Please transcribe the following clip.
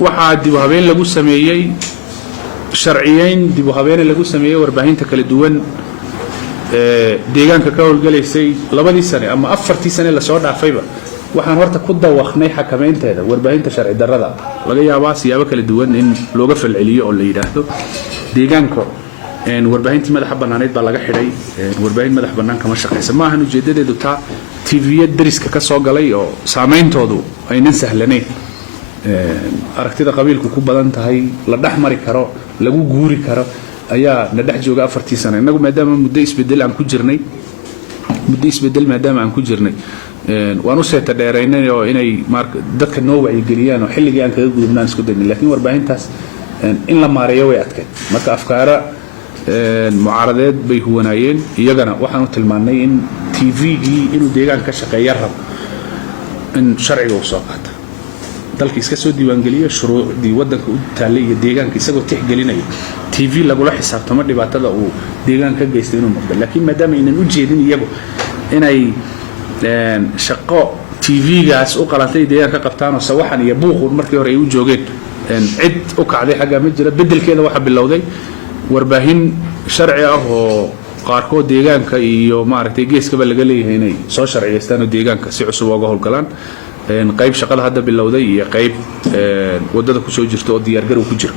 waxaa dib u habeen lagu sameeyay sharciyeyn dib u habeen lagu sameeyay warbaahinta kala duwan deegaanka ka howlgalaysay 2 sano ama 4 sano la soo dhaafayba waxaan horta ku dawaqnay xakameynteeda warbaahinta sharci darrada laga yaabaa siyaabo kala duwan in looga falceliyo oo la yiraahdo deegaanka warbaahintii madaxa banaaneed baa laga xidhay warbaahin madax banaan kama shaqeysa ma ahan ujeedadeedu taa TV dariska ka soo galay oo saameyntoodu aynan sahlanayn aragtida qabiilku ku badan tahay la dhaxmari karo lagu guuri karo ayaa na dhex jooga 4 sano inagu maadaama muddo isbedel aan ku jirnay waan u seeta dheeraynay oo inay dadka noo wacyi geliyaan oo xilligii aan kaga gudubnaan isku daynay laakiin warbaahintaas in la maareeyo way adkay marka afkaara mucaaradeed bay huwanaayeen iyagana waxaan u tilmaanay in TV-gii inuu deegaan ka shaqeeyo rab in sharciga uu soo qaato dalka iska soo diiwaan geliyo shuruucdii wadanka u taalay iyo deegaanka isagoo tixgelinaya TV lagula xisaabtamo dhibaatada uu deegaanka ka geystay inuu noqdo laakiin maadaama inaan u jeedin iyagu inay shaqo TV-gaas u qalantay deegaanka qabtaan oo sawaxan iyo buuqun markii hore ay u joogeen cid u kacday xagga ma jira bedelkeeda waxa bilowday warbaahin sharci ah oo qaarkood deegaanka iyo maaragtay geeskaba laga leeyahay inay soo sharciyeystaan oo deegaanka si cusub uga howlgalaan qayb shaqada hadda bilowday iyo qayb wadada ku soo jirto oo diyaar garow ku jira